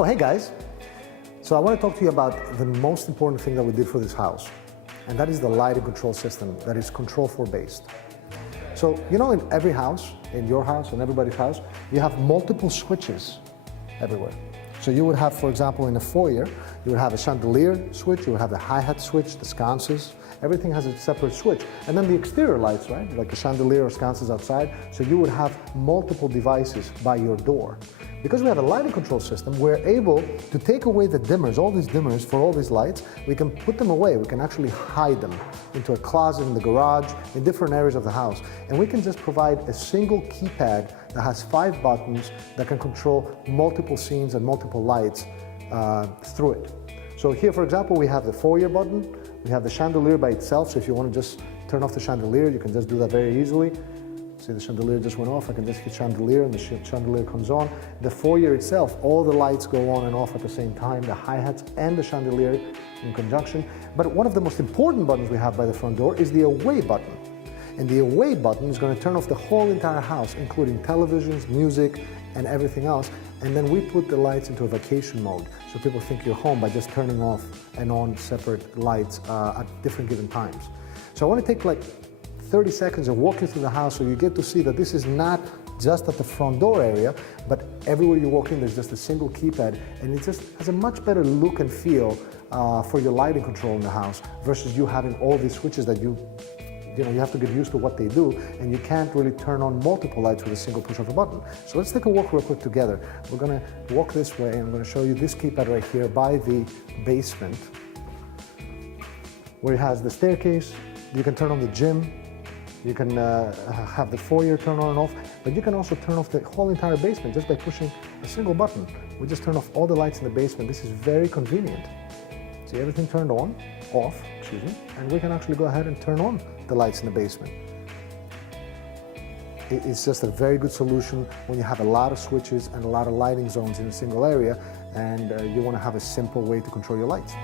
Oh, hey guys. So I want to talk to you about the most important thing that we did for this house, and that is the lighting control system that is Control4 based. So, you know, in every house, in your house, in everybody's house, you have multiple switches everywhere. So you would have, for example, in a foyer, you would have a chandelier switch, you would have the hi-hat switch, the sconces, everything has a separate switch. And then the exterior lights, right? Like a chandelier or sconces outside. So you would have multiple devices by your door. Because we have a lighting control system, we're able to take away the dimmers, all these dimmers for all these lights. We can put them away. We can actually hide them into a closet in the garage, in different areas of the house. And we can just provide a single keypad that has 5 buttons that can control multiple scenes and multiple lights through it. So here, for example, we have the foyer button. We have the chandelier by itself. So if you want to just turn off the chandelier, you can just do that very easily. See, the chandelier just went off. I can just hit chandelier and the chandelier comes on. The foyer itself, all the lights go on and off at the same time, the hi-hats and the chandelier in conjunction. But one of the most important buttons we have by the front door is the away button. And the away button is going to turn off the whole entire house, including televisions, music, and everything else. And then we put the lights into a vacation mode, so people think you're home by just turning off and on separate lights at different given times. So I want to take like 30 seconds and walk you through the house so you get to see that this is not just at the front door area, but everywhere you walk in there's just a single keypad, and it just has a much better look and feel for your lighting control in the house versus you having all these switches that you have to get used to what they do, and you can't really turn on multiple lights with a single push of a button. So let's take a walk real quick together. We're gonna walk this way and I'm gonna show you this keypad right here by the basement, where it has the staircase. You can turn on the gym. You can have the foyer turn on and off, but you can also turn off the whole entire basement just by pushing a single button. We just turn off all the lights in the basement. This is very convenient. See, everything turned on, off, excuse me, and we can actually go ahead and turn on the lights in the basement. It's just a very good solution when you have a lot of switches and a lot of lighting zones in a single area, and you want to have a simple way to control your lights.